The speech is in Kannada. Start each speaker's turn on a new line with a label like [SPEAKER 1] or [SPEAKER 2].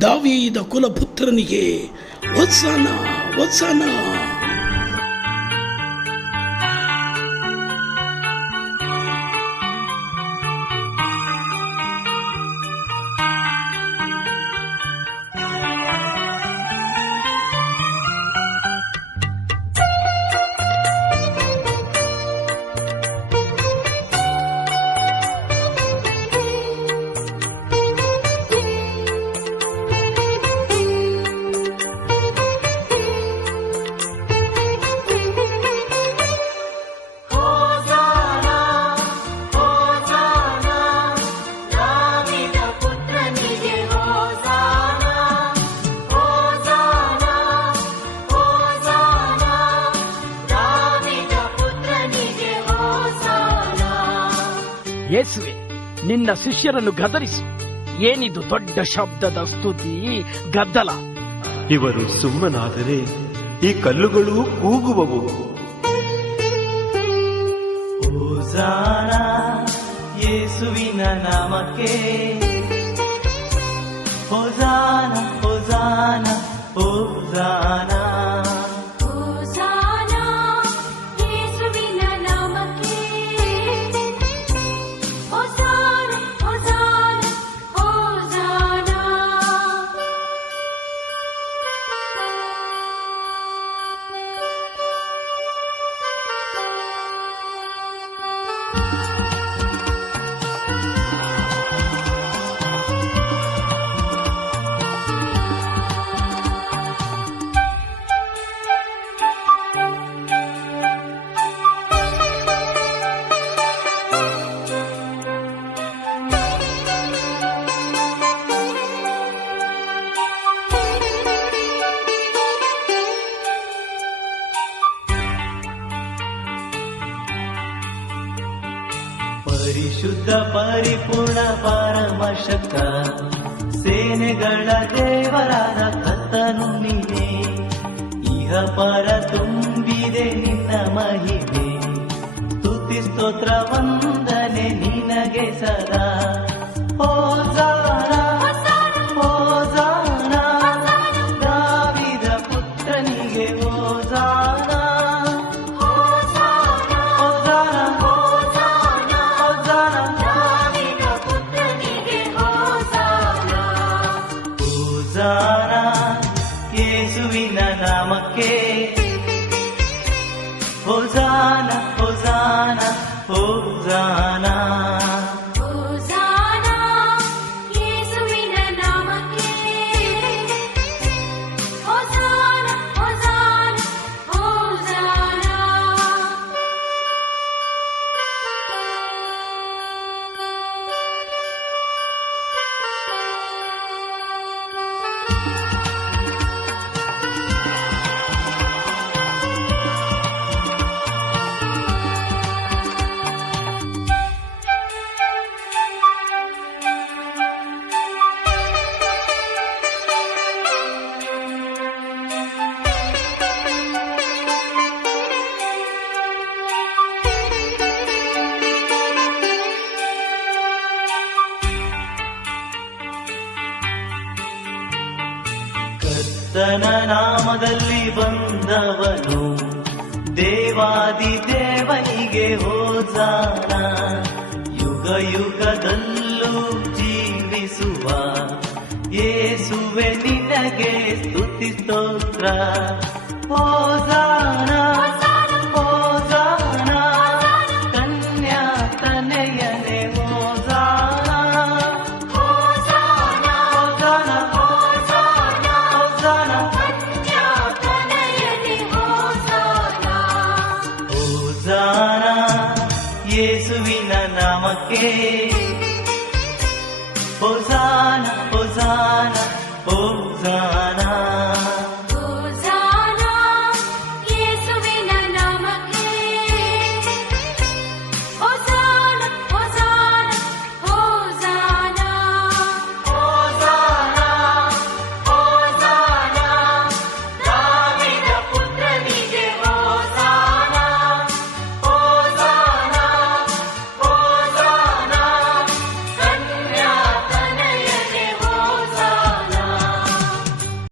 [SPEAKER 1] ದಾವೀದ ಕುಲಪುತ್ರನಿಗೆ ವತ್ಸನ ವತ್ಸನ
[SPEAKER 2] ಯೇಸುವೆ ನಿನ್ನ ಶಿಷ್ಯರನ್ನು ಗದರಿಸು. ಏನಿದು ದೊಡ್ಡ ಶಬ್ದದ ಸ್ತುತಿ? ಗದ್ದಲ.
[SPEAKER 3] ಇವರು ಸುಮ್ಮನಾದರೆ ಈ ಕಲ್ಲುಗಳು ಕೂಗುವವು.
[SPEAKER 4] ಯೇಸುವಿನ ನಾಮಕ್ಕೆ. ಹೊಸಾನ ಹೊಸಾನ ಹೋಸಾನ ಪರಿಶುದ್ಧ ಪರಿಪೂರ್ಣ ಪರಮಶಕ್ತ ಸೇನೆಗಳ ದೇವರಾದ ಕತ್ತನು ನೀನೆ. ಇಹ ಪರ ತುಂಬಿದೆ ನಿನ್ನ ಮಹಿಮೆ. ಸ್ತುತಿ ಸ್ತೋತ್ರ ವಂದನೆ ನಿನಗೆ ಸದಾ. ಹೋಸಾನ
[SPEAKER 5] हो जाना
[SPEAKER 4] ಕರ್ತನ ನಾಮದಲ್ಲಿ ಬಂದವನು. ದೇವಾದಿ ದೇವನಿಗೆ ಹೋಸಾನ. ಯುಗ ಯುಗದಲ್ಲೂ ಜೀವಿಸುವ. ಯೇಸುವೆ ನಿನಗೆ ಸ್ತುತಿ ಸ್ತೋತ್ರ. ಹೋಸಾನ. ಯೇಸುವಿನ ನಾಮಕ್ಕೆ. ಹೊಸಾನ
[SPEAKER 5] ಹೊಸಾನ
[SPEAKER 4] पु